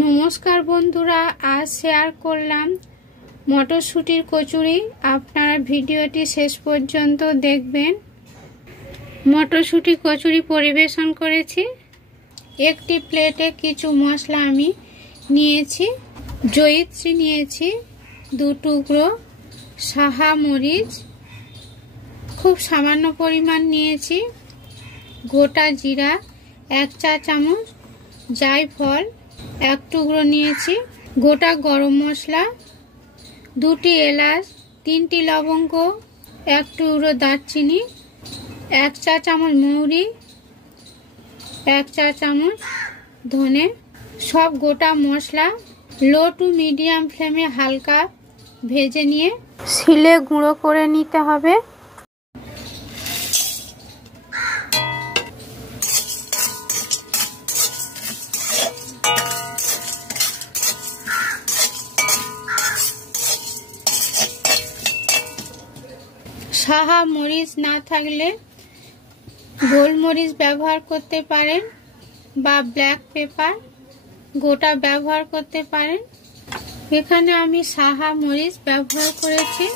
নমস্কার বন্ধুরা, আজ শেয়ার করলাম মটরশুঁটির কচুরি। আপনারা ভিডিওটি শেষ পর্যন্ত দেখবেন। মটরশুঁটি কচুরি পরিবেশন করেছি। একটি প্লেটে কিছু মশলা আমি নিয়েছি। জয়িত্রী নিয়েছি 2 টুকরো, সাহা মরিচ খুব সামান্য পরিমাণ নিয়েছি, গোটা জিরা 1 চা চামচ, জায়ফল 1 টুকরো নিয়েছি, গোটা গরম মশলা 2টি এলাচ, 3টি লবঙ্গ, 1 টুকরো দারচিনি, 1 চা চামচ মৌরি, 1 চা চামচ ধনে। সব গোটা মশলা লো টু মিডিয়াম ফ্লেমে হালকা ভেজে নিয়ে শিলে গুঁড়ো করে নিতে হবে। সাহা মরিচ না থাকলে গোলমরিচ ব্যবহার করতে পারেন বা ব্ল্যাক পেপার গোটা ব্যবহার করতে পারেন। এখানে আমি সাহা মরিচ ব্যবহার করেছি।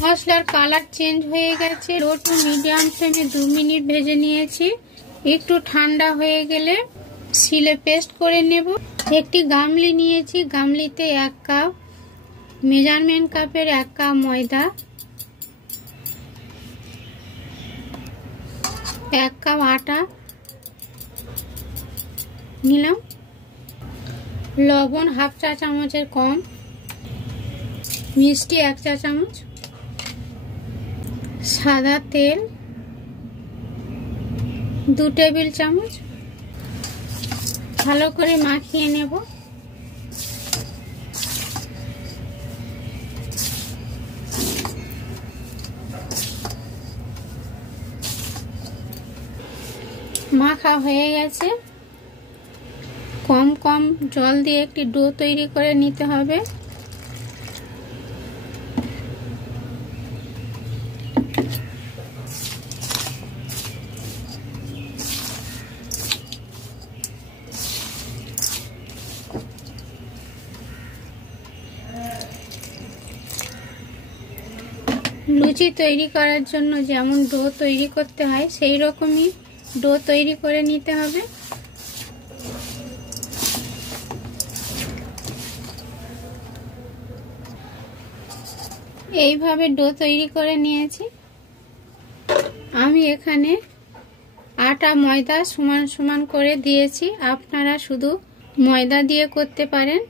মশলার কালার চেঞ্জ হয়ে গেছে। লো টু মিডিয়াম ফ্লেমে 2 মিনিট ভেজে নিয়েছি। একটু ঠান্ডা হয়ে গেলে শিলে পেস্ট করে নেব। একটি গামলি নিয়েছি, গামলিতে 1 কাপ, মেজারমেন্ট কাপের 1 কাপ ময়দা, 1 কাপ আটা নিলাম, লবণ 1/2 চা চামচের কম, মিষ্টি 1 চা চামচ, সাদা তেল 2 টেবিল চামচ। ভালো করে মাখিয়ে নেব। মাখা হয়ে গেছে। কম কম জল দিয়ে একটি ডো তৈরি করে নিতে হবে। লুচি তৈরি করার জন্য যেমন ডো তৈরি করতে হয় সেই রকমই ডো তৈরি করে নিতে হবে। এইভাবে ডো তৈরি করে নিয়েছি। আমি এখানে আটা ময়দা সমান সমান করে দিয়েছি। আপনারা শুধু ময়দা দিয়ে করতে পারেন,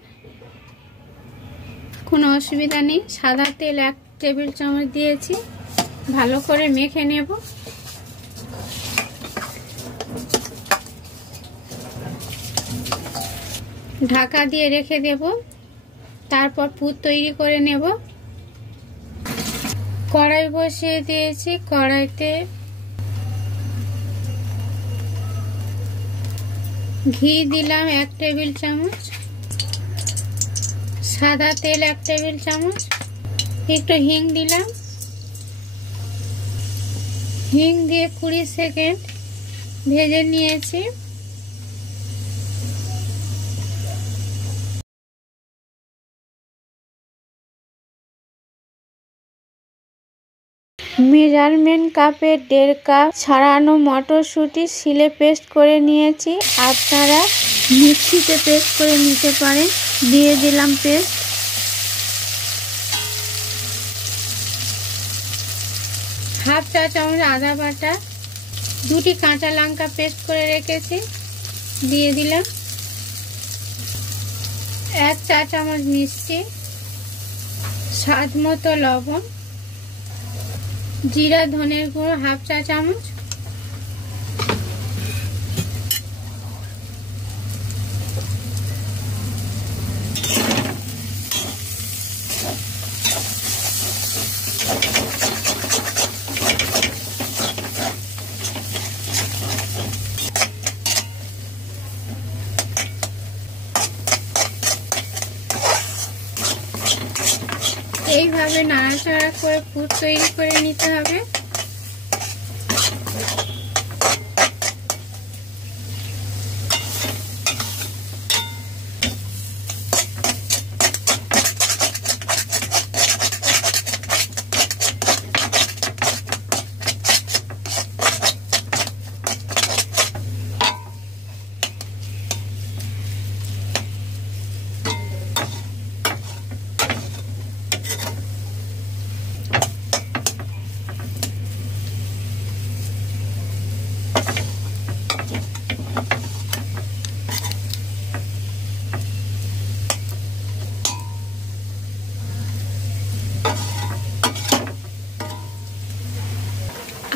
কোনো অসুবিধা নেই। সাদা তেল 1 টেবিল চামচ দিয়েছি। ভালো করে মেখে নেব। ঢাকা দিয়ে রেখে দেব। তারপর পুর তৈরি করে নেব। কড়াই বসিয়ে দিয়েছি। কড়াইতে ঘি দিলাম 1 টেবিল চামচ, সাদা তেল 1 টেবিল চামচ, একটু হিং দিলাম। হিং দিয়ে 20 সেকেন্ড ভেজে নিয়েছি। মেজারমেন্ট কাপে 1.5 কাপ ছাড়ানো মটরশুঁটি শিলে পেস্ট করে নিয়েছি। আপনারা মিক্সিতে পেস্ট করে নিতে পারেন। দিয়ে দিলাম পেস্ট। হাফ চা চামচ আদা বাটা, 2টি কাঁচা লঙ্কা পেস্ট করে রেখেছি, দিয়ে দিলাম। 1 চা চামচ মিষ্টি, স্বাদ মতো লবণ, জিরা ধনের গুঁড়ো 1/2 চা চামচ, এইভাবে নাড়াচাড়া করে পুর তৈরি করে নিতে হবে।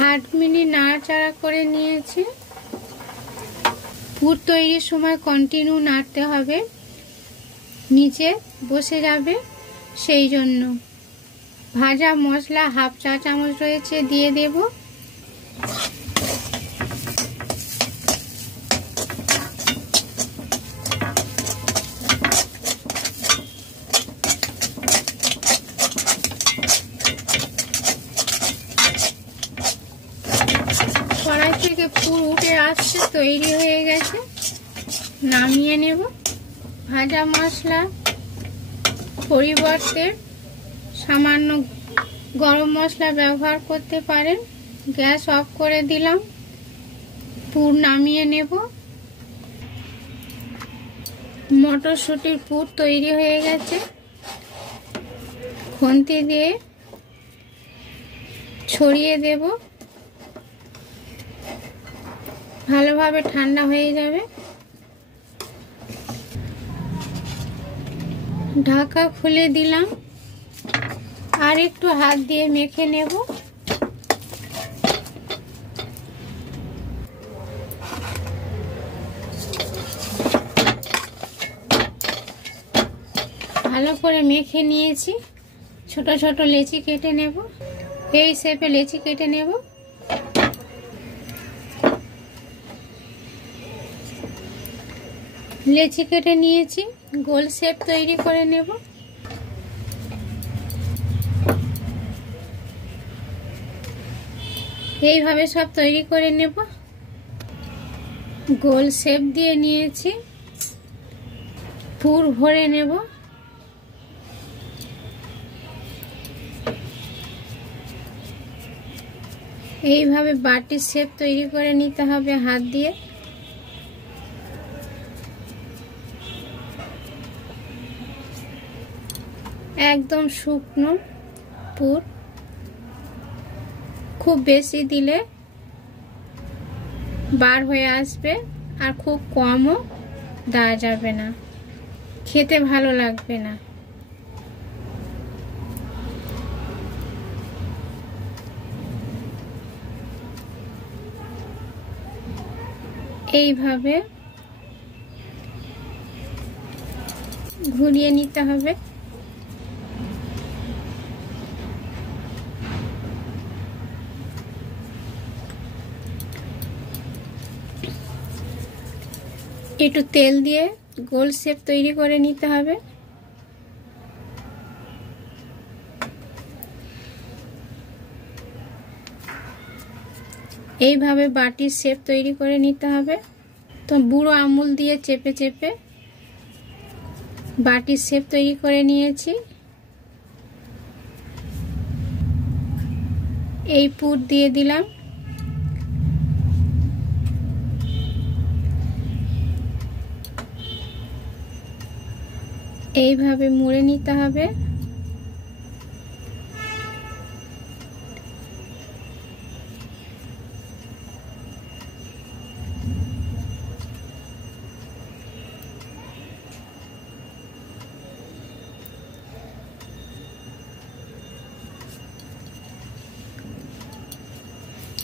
8 মিনিট নাড়াচাড়া করে নিয়েছি। পুর তৈরির সময় কন্টিনিউ নাড়তে হবে, নিচে বসে যাবে, সেই জন্য। ভাজা মশলা 1/2 চা চামচ রয়েছে, দিয়ে দেব। কড়াই থেকে পুর উঠে আসছে, তৈরি হয়ে গেছে, নামিয়ে নেব। ভাজা মশলা পরিবর্তে সামান্য গরম মশলা ব্যবহার করতে পারেন। গ্যাস অফ করে দিলাম, পুর নামিয়ে নেব। মটরশুঁটির পুর তৈরি হয়ে গেছে। খুন্তি দিয়ে ছড়িয়ে দেব, ভালোভাবে ঠান্ডা হয়ে যাবে। ঢাকা খুলে দিলাম, আর একটু হাত দিয়ে মেখে নেব। ভালো করে মেখে নিয়েছি। ছোট ছোট লেচি কেটে নেব, এই শেপে লেচি কেটে নেব। লেচি কেটে নিয়েছি, গোল শেপ তৈরি করে নেব। এইভাবে সব তৈরি করে নেব। গোল শেপ দিয়ে নিয়েছি, পুর ভরে নেব। এইভাবে বাটির শেপ তৈরি করে নিতে হবে হাত দিয়ে। একদম শুকনো পুর, খুব বেশি দিলে বার হয়ে আসবে, আর খুব কমও দেওয়া যাবে না, খেতে ভালো লাগবে না। এইভাবে ঘুরিয়ে নিতে হবে। একটু তেল দিয়ে গোল শেপ তৈরি করে নিতে হবে। এইভাবে বাটির শেপ তৈরি করে নিতে হবে। তো বুড়ো আঙুল দিয়ে চেপে চেপে বাটির শেপ তৈরি করে নিয়েছি। এই পুর দিয়ে দিলাম। এইভাবে মুড়ে নিতে হবে।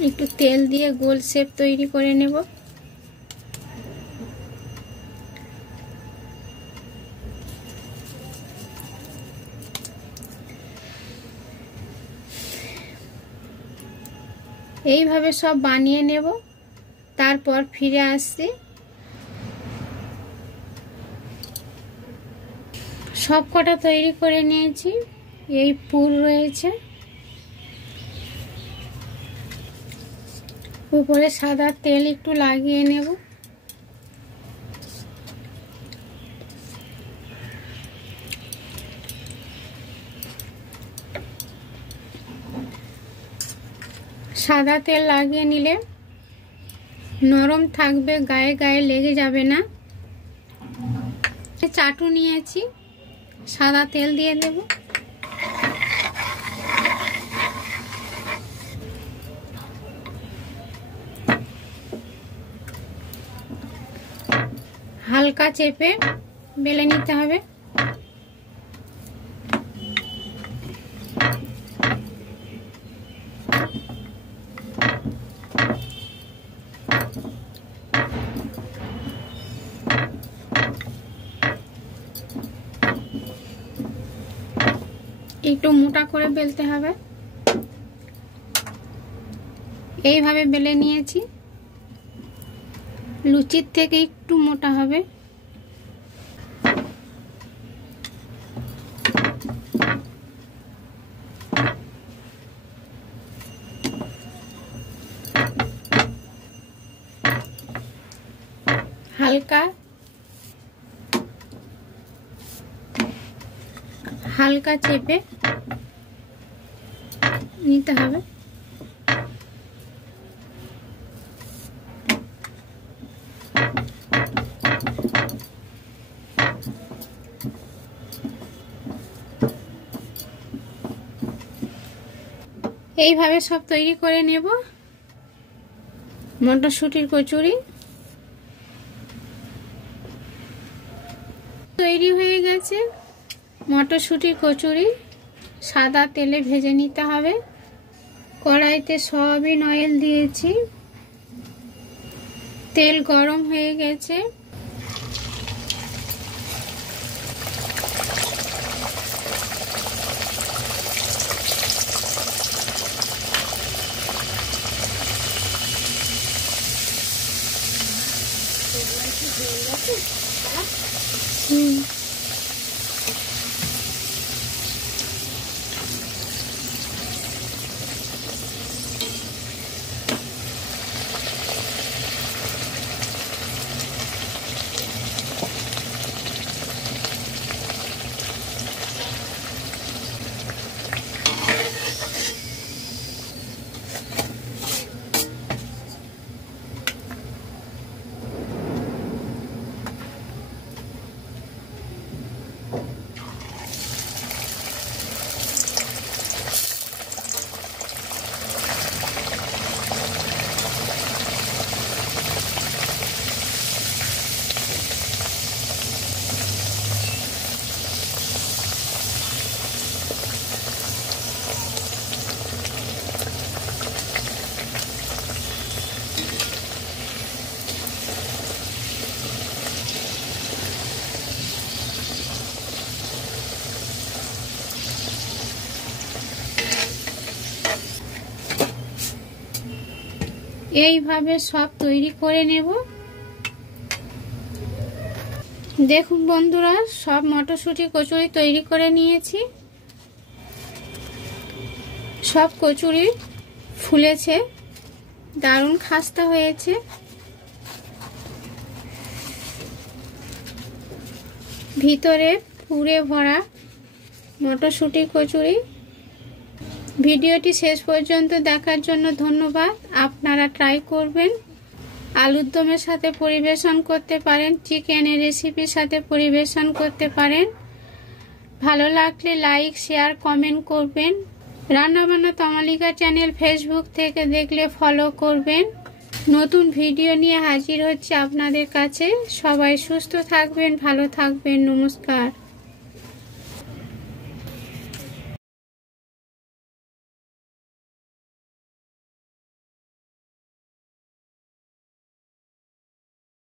একটু তেল দিয়ে গোল শেপ তৈরি করে নেব। এইভাবে সব বানিয়ে নেব, তারপর ফিরে আসছি। সব কটা তৈরি করে নিয়েছি। এই পুর রয়েছে, উপরে সাদা তেল একটু লাগিয়ে নেব। সাদা তেল লাগিয়ে নিলে নরম থাকবে, গায়ে গায়ে লেগে যাবে না। চাটু নিয়েছি, সাদা তেল দিয়ে দেব। হালকা চেপে বেলে নিতে হবে। একটু মোটা করে বেলতে হবে। এইভাবে বেলে নিয়েছি, লুচির থেকে একটু মোটা হবে। হালকা চেপে নিতে হবে। এইভাবে সব তৈরি করে নেব। মটরশুঁটির কচুরি তৈরি হয়ে গেছে। মটরশুঁটির কচুরি সাদা তেলে ভেজে নিতে হবে। কড়াইতে সয়াবিন অয়েল দিয়েছি, তেল গরম হয়ে গেছে। এইভাবে সব তৈরি করে নেব। দেখুন বন্ধুরা, সব মটরশুঁটি কচুরি তৈরি করে নিয়েছি। সব কচুরি ফুলেছে, দারুণ খাস্তা হয়েছে। ভিতরে পুরে ভরা মটরশুঁটি কচুরি। ভিডিওটি শেষ পর্যন্ত দেখার জন্য ধন্যবাদ। আপনারা ট্রাই করবেন। আলুর দমের সাথে পরিবেশন করতে পারেন, চিকেনের রেসিপির সাথে পরিবেশন করতে পারেন। ভালো লাগলে লাইক, শেয়ার, কমেন্ট করবেন। রান্নাবান্না তমালিকা চ্যানেল ফেসবুক থেকে দেখলে ফলো করবেন। নতুন ভিডিও নিয়ে হাজির হচ্ছে আপনাদের কাছে। সবাই সুস্থ থাকবেন, ভালো থাকবেন। নমস্কার।